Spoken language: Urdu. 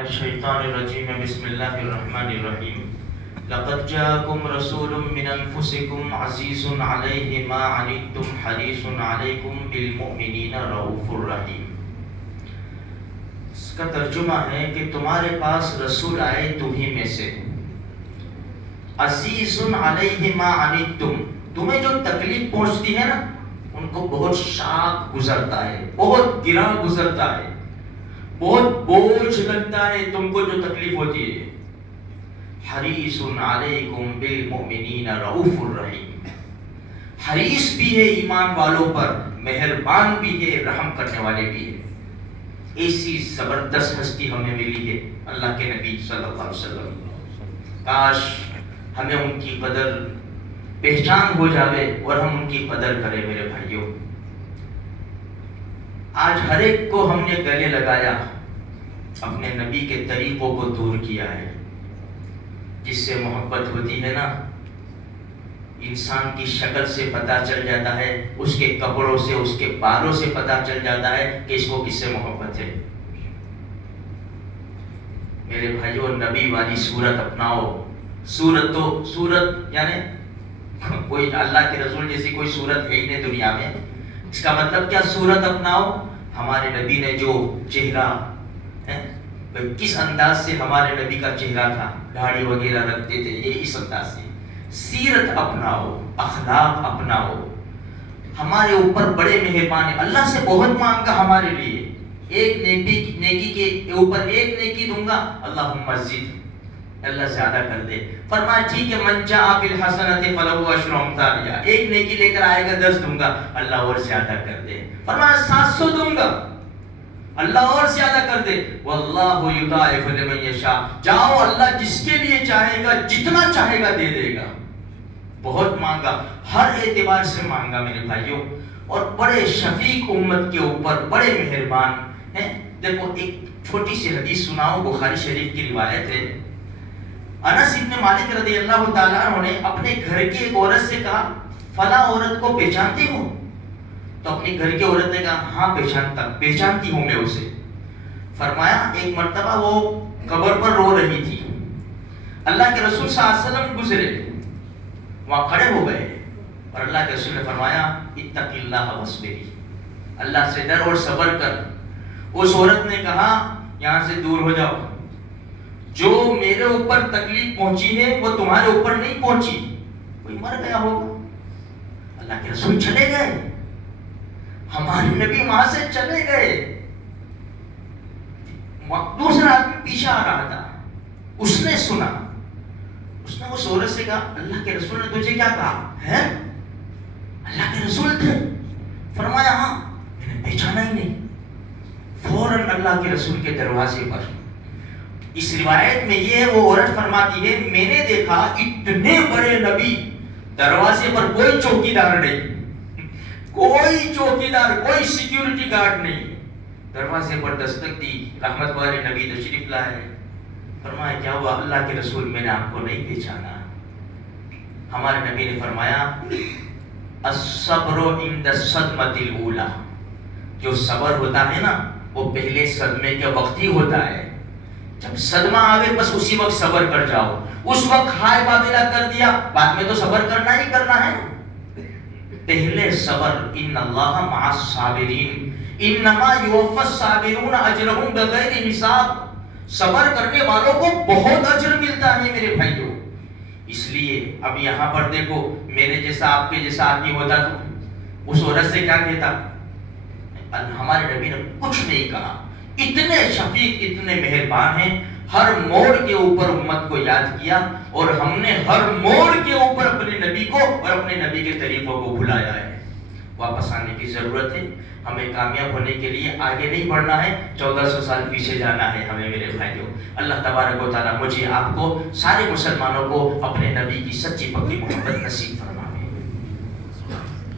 الشیطان الرجیم بسم اللہ الرحمن الرحیم لقد جاءکم رسول من انفسکم عزیز علیہ ما عنتم حریص علیکم بالمؤمنین رؤوف الرحیم۔ اس کا ترجمہ ہے کہ تمہارے پاس رسول آئے تمہیں میں سے، عزیز علیہ ما عنتم، تمہیں جو تکلیف پہنچتی ہے نا ان کو بہت شاق گزرتا ہے، بہت گراں گزرتا ہے، بہت بوجھ لگتا ہے تم کو جو تکلیف ہوتی ہے۔ حریص علیکم بالمؤمنین رؤوف الرحیم، حریص بھی ہے ایمان والوں پر، مہربان بھی ہے، رحم کرنے والے بھی ہے۔ ایسی زبردست ہستی ہمیں ملی ہے اللہ کے نبی صلی اللہ علیہ وسلم، کاش ہمیں ان کی قدر پہچان ہو جاوے اور ہم ان کی قدر کریں میرے بھائیوں۔ آج ہر ایک کو ہم نے گلے لگایا، اپنے نبی کے طریقوں کو دور کیا ہے۔ جس سے محبت ہوتی ہے نا، انسان کی شکل سے پتہ چل جاتا ہے، اس کے کپڑوں سے، اس کے بالوں سے پتہ چل جاتا ہے کہ اس کو کس سے محبت ہے۔ میرے بھائیوں، نبی والی صورت اپناؤ۔ صورت یعنی کوئی اللہ کے رسول جیسی کوئی صورت ہے ہی نہیں دنیا میں۔ اس کا مطلب کیا؟ صورت اپناؤ۔ ہمارے نبی نے جو چہرہ کس انداز سے ہمارے نبی کا چہرہ تھا، داڑھی وغیرہ رکھتے تھے، یہ اس انداز سے۔ سیرت اپناؤ، اخلاق اپناؤ۔ ہمارے اوپر بڑے مہربان ہیں، اللہ سے بہت مانگا ہمارے لیے، ایک نیکی کے اوپر ایک نیکی دوں گا، اللہم زد، اللہ زیادہ کر دے۔ فرمایا ٹھیک ہے، من جاء بالحسنۃ فلہ عشر امثالھا، ایک نیکی لے کر آئے گا 10 دوں گا، اللہ اور زیادہ کر دے۔ فرمایا 700 دوں گا، اللہ اور زیادہ کر دے۔ واللہ یضاعف لمن یشاء، جاؤ اللہ جس کے لیے چاہے گا جتنا چاہے گا دے دے گا۔ بہت مانگا، ہر اعتبار سے مانگا میرے بھائیوں، اور بڑے شفیق امت کے اوپر، بڑے مہربان ہیں۔ دیکھو ایک چھوٹی سی حدیث سناؤں، بخاری شریف کی روایت ہے۔ انس ابن مالک رضی اللہ تعالیٰ عنہ نے اپنے گھر کی ایک عورت سے کہا، فلاں عورت کو پہچانتے ہو؟ تو اپنی گھر کی عورت نے کہا ہاں پہچانتی ہوں میں اسے۔ فرمایا ایک مرتبہ وہ قبر پر رو رہی تھی، اللہ کے رسول صلی اللہ علیہ وسلم گزرے، وہاں کھڑے ہو گئے، اور اللہ کے رسول نے فرمایا اتق اللہ واصبری، اللہ سے ڈر اور صبر کر۔ اس عورت نے کہا یہاں سے دور ہو جاؤ، جو میرے اوپر تکلیف پہنچی ہے وہ تمہارے اوپر نہیں پہنچی، کوئی مر گیا ہوگا۔ اللہ کے رسول چلے گئے، ہمارے نبی وہاں سے چلے گئے۔ دوسرا آدمی پیچھے آ رہا تھا، اس نے سنا، اس نے اس عورت سے کہا اللہ کے رسول نے تجھے کیا کہا ہے؟ اللہ کے رسول تھے؟ فرمایا ہاں، میں نے پہچانا ہی نہیں۔ فوراً اللہ کے رسول کے دروازے پر، اس روایت میں یہ وہ عورت فرماتی ہے میں نے دیکھا اتنے بڑے نبی، دروازے پر کوئی چوکیدار نہیں، کوئی چوکیدار، کوئی سیکیورٹی گارڈ نہیں، دروازے پر دستک دی، رحمت والے نبی تشریف لائے۔ فرمایا کیا ہوا؟ اللہ کے رسول میں نے آپ کو نہیں پہچانا۔ ہمارے نبی نے فرمایا الصبر عند الصدمۃ الاولی، جو صبر ہوتا ہے نا وہ پہلے صدمے کے وقت ہی ہوتا ہے۔ جب صدمہ آوے بس اسی وقت صبر کر جاؤ، اس وقت ہائے بابیلا کر دیا، بعد میں تو صبر کرنا ہی کرنا ہے۔ پہلے صبر، ان اللہ مع الصابرین انما یوفی الصابرون اجرهم بغیر حساب، صبر کرنے والوں کو بہت اجر ملتا ہے میرے بھائیوں۔ اس لیے اب یہاں پر دیکھو، میرے جیسا آپ کے جیسا آدمی ہوتا تو اس عورت سے کیا کہتا؟ ہمارے نبی نے کچھ نہیں کہا، اتنے شفیق، اتنے مہربان ہیں، ہر موڑ کے اوپر امت کو یاد کیا، اور ہم نے ہر موڑ کے اوپر اپنے نبی کو اور اپنے نبی کے طریقوں کو بھلایا ہے۔ واپس آنے کی ضرورت ہے، ہمیں کامیاب ہونے کے لیے آگے نہیں بڑھنا ہے، 1400 سال پیچھے جانا ہے ہمیں میرے بھائیوں۔ اللہ تبارک و تعالیٰ مجھے، آپ کو، سارے مسلمانوں کو اپنے نبی کی سچی پکی محبت نصیب فرمائے۔